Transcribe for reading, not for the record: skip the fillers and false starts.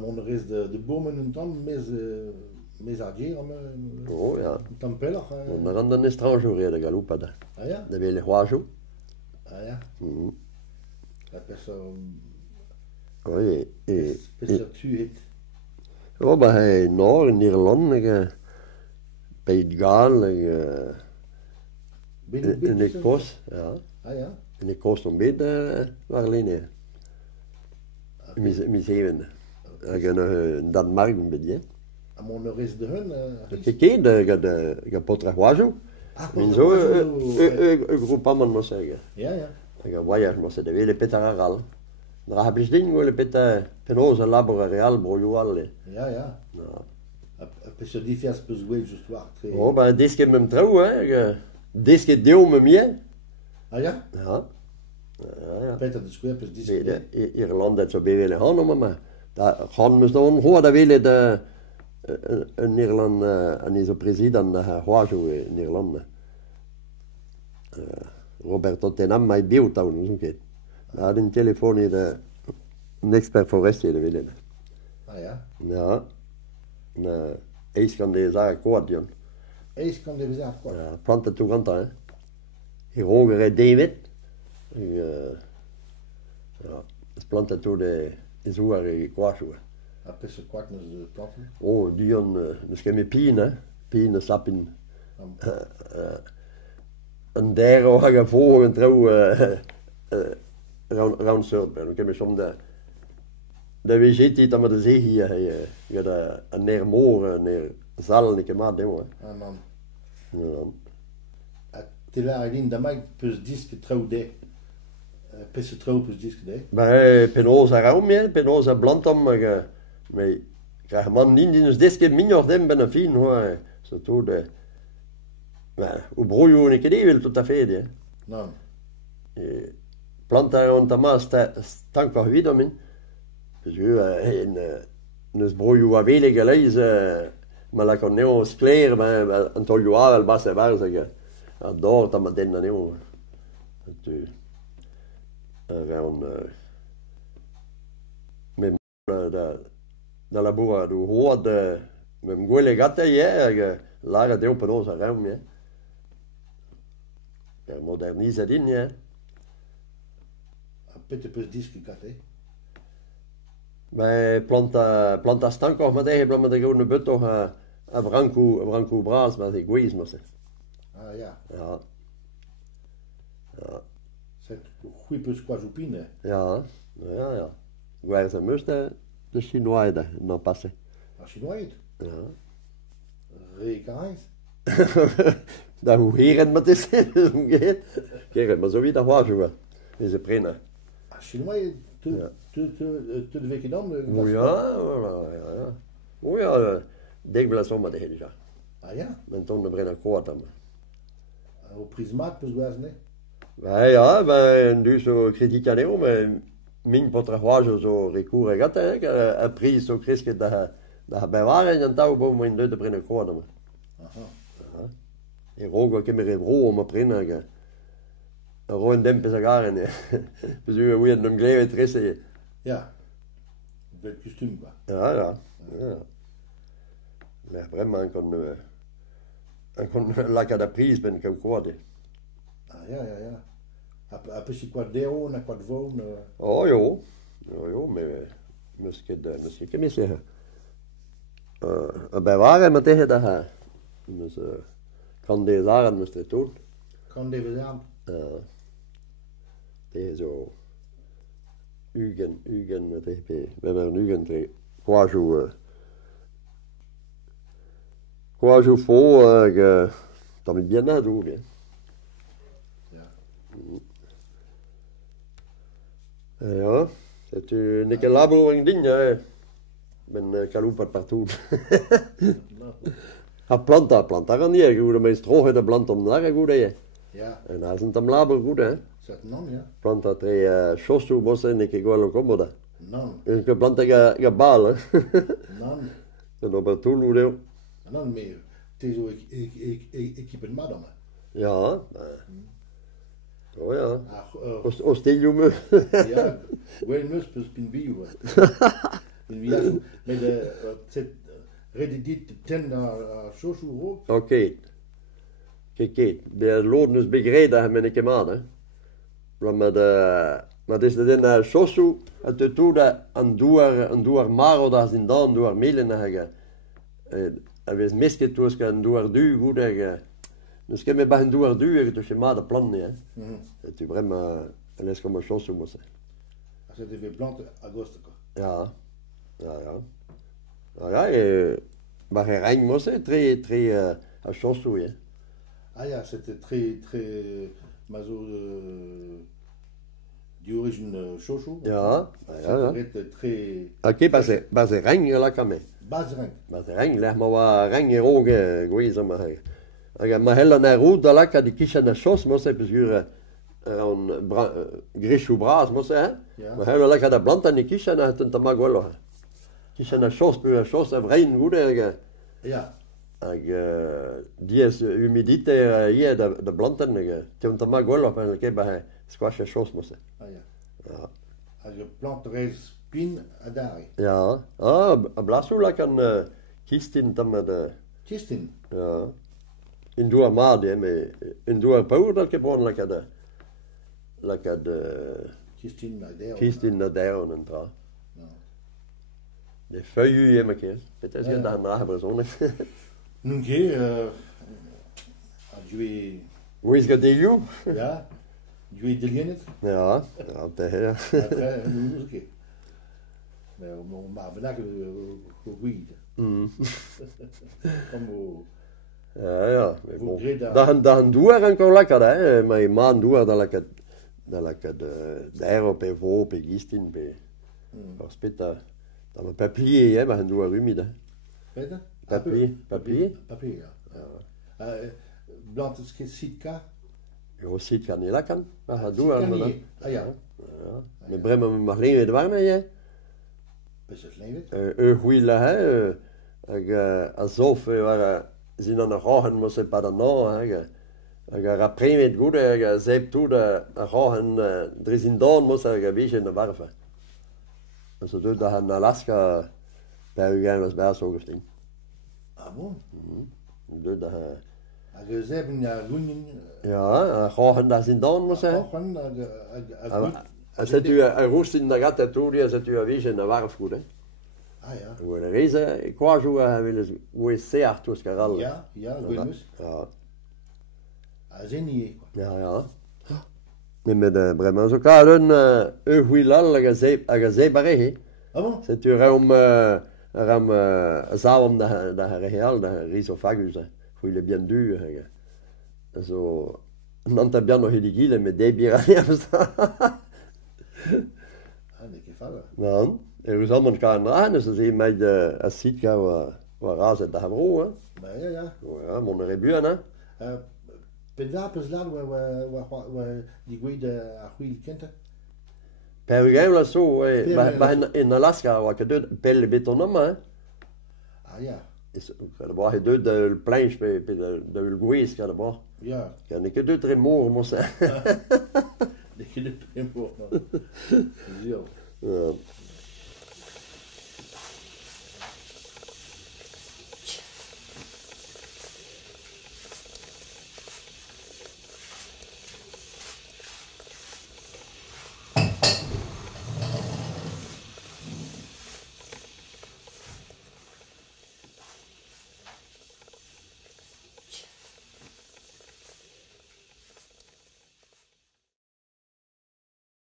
mon rest de bomen en dan mes ageren Oh ja. dan pellig. Onder andere is trouwens ook reden galupa daar. Ah ja? Dat wil ik wel zo. Ah ja. Dat is zo Oh je. speciatuurheid. Ja, maar hij naar in Nederland, bij het gaan, in ik kost, ja. Ah ja? En ik kost een beetje waar alleen. In mijn zevende. Ik ga nog Denemarken een beetje. En mon rest de hun. Kijk, de Potrahuajo. En zo, een groep allemaal moet zeggen. Ja, ja. Ik ga voyage moet zeggen, de hele Petararal. Daar heb je dingen, de Penosa Laboratorial, Brojual. Ja, ja. Parce que différence peut jouer juste voir. Oh, maar dit keer met hem trouwen, dit keer deel met mij. Ah ja? Ja. Ja. Peter de Square is die. Ierland dat zo bij willen gaan, maar daar gaan we dan hoor, dat willen de in Nederland en is de president Huajo in Nederland. Roberto Tenam, mijn beeldtown, zo gaat. Daar had een telefoon hier een expert forestier willen. Ah ja? Ja. Eens kan deze zaken kort doen. Eens kan deze zaken kort. Ja, planten toe gaan hè. Hier hoger David. Ja, het planten toe de zoer kwaadzoer. Ah, pisse kwart naar de planten. Oh, die misschien met pien hè. Pien, sappen. En daar waar je voor een trouw round surpen. Dan kan je soms de wc die dan met de zee hier, je gaat een neer moren, neer zalen, ik maar doen. Ah man. Ja. Til er din der mig pus diske trouw de. Pisse trouw pus diske de. Maar Penosa raum je, Penosa blantom, maar krijg man niet in ons diske min of dem ben een fin hoor. Zo toe de. Maar hoe broeien we een keer wil tot dat fede. Nou. Planta on tamas stanka wieder min. Dus dus broeien we wele gelezen. Maar la con neo sclere, maar een toljuar al basse waar zeggen. Adoro dat maar den dan neo. Tu. Gaan met da la boa du hoort met goele gatte ja, laga deu Penosa raum ja. Ja, modernise din ja. Pitte pus diske kat hè. Wij planta stanko met eigen blad met de groene but toch een branco braas met de guis moesten. Ah ja. Ja. Ja. Zeg goeie pus quadrupine. Ja. Waar ze moesten de Chinois dan passen. Als je nooit. Ja. Rekening. Dat hoe heren met is kijk maar zo wie dat was zo deze prina. Als je nooit te de weken dan. Oh ja. Oh ja, denk wel zomaar de hele jaar. Ah ja. En toen de brenner kort dan. Op prismaat pus was nee. Ja, maar nu zo kritiek aan hem, maar min potrahuajo zo recours gehad hè, een prijs zo kreeg dat bij waren en touw boven in de brenner kort dan. Aha. En rogo que me rebro ma prena que roen dempe sagaren dus we hoe het hem gleve tresse Ja. Wel kostuum quoi. ja maar vraiment kon la cada prijs ben ik kort Ah ja. A pus quadreo na quadvo. oh jo maar misschien que me zeggen bij waren met tegen dat dus kan deze jaren moest het doen. Kan deze aan. Deze Ugen met EP. We hebben een Ugen quasi voor dat met bien na doen. Ja. Ja, het is een keer labo een ding ja. Ben kalupat partout. Planta kan niet goed, maar stroog de plant om daar goed hè. Ja. En daar zijn de label goed hè. Zet non ja. Planta tre chosu bossen ik wel comoda. Non. En que planta ga bal hè. Non. En op het doel hoe Non meer. Het is zo ik heb een madame. ja. Oh ja. Ah, Ostilio me. ja. Wel mus pus pin bio. met de reden dit ten naar social ook. Oké. Kijk, de loden is begreden met een keer hè. Maar het is dat in de sosu, het is toe dat een doer maro dat in dan door mailen hebben. En we misken toen een doer du goed hebben. Dus ik heb bij een doer du hebben dus maar de plan niet hè. Het is vraiment een les comme sosu moest. Als het weer planten agosto. Ja. Nou ja, maar geen ring moest hè, twee als sosu hè. Ah ja, c'était très, maar zo d'origine social. Ja. C'était très. Oké, maar ze ring lekker mee. Basrang. Maar de ring, leg maar wat ring in ogen, goeie maar. Maar heel naar rood, dat lekker die kiezen naar chos, moest hij besturen. Een grisje braas, moest hij. Maar heel lekker dat bland aan die kiezen naar het te maken. Kiezen naar chos, puur chos, en vreemd goed ergens. Ja. Die is humiditeit hier, de bland en toen te maken en ik heb bij squash en chos moest. Ah ja. Als je plant er is pin, daar. Ja. Blaas ook lekker een kist in dan met de. Kistin. Ja. In doa maad, maar in doa power dat ik heb gewoon lekker de Kistin naar daar. kist in de deur en tra. Ja. De feuille je maar keer. Het is geen dan naar persoonlijk. Nu je, je Hoe is het jou? ja, je deelt het. Ja, dat ja. Après, nu eens een keer. Maar vandaag goed. Kom Ja. Voor Greda. Dan doe er enkel lekker hè, maar je man doe er dat lekker de daar op en voor op gist in bij. Als Peter dan een papier hè, maar doe er humide. Peter? Papier, ja. Blant is geen sitka. Jo, ziet kan niet lekker. Maar hij doet er maar. Ah ja. We brengen hem maar alleen de warme hè. Best het leven. Goeie hè. Alsof we zien aan de gagen, maar ze pas dan hè. Après met goed, ze heeft toe de gagen, er is in dan moest er geweest in de warve. En zo doet dat in Alaska bij u gaan was bij zo gesting. Ah bon? Doet dat. Je zei ja groeien. Ja, gagen dat in dan moest hè. En zet u een roest in de gat toe, die zet u geweest in de warve goed hè. Ah ja. Gewoon een reizen, ik was zo willen hoe is zeer toen karal. Ja, goed. Ja. Zin niet. Ja. En met de Bremen zo kan een goeie lal, als je zei barre. Ah bon? Zet u ram zaam dat real, dat risofagus, goeie bien duur. Zo, en dan heb je nog die gile met die bier aan je staan. Ah, dat gevallen. Ja, er is allemaal kan aan, dus ze met de acid gaan we razen daar bro, hè. Maar ja. Ja, mon rebuan, hè. Pedapes lá, die goede goede kent. Per exemple, zo, in Alaska, wat je doet, pelle betonama, hè. Ah ja. Is er was je doet de planche bij de guis, kan er maar. Ja. Kan ik doet er in morgen moest. Dat je het in voor. Zo. Ja.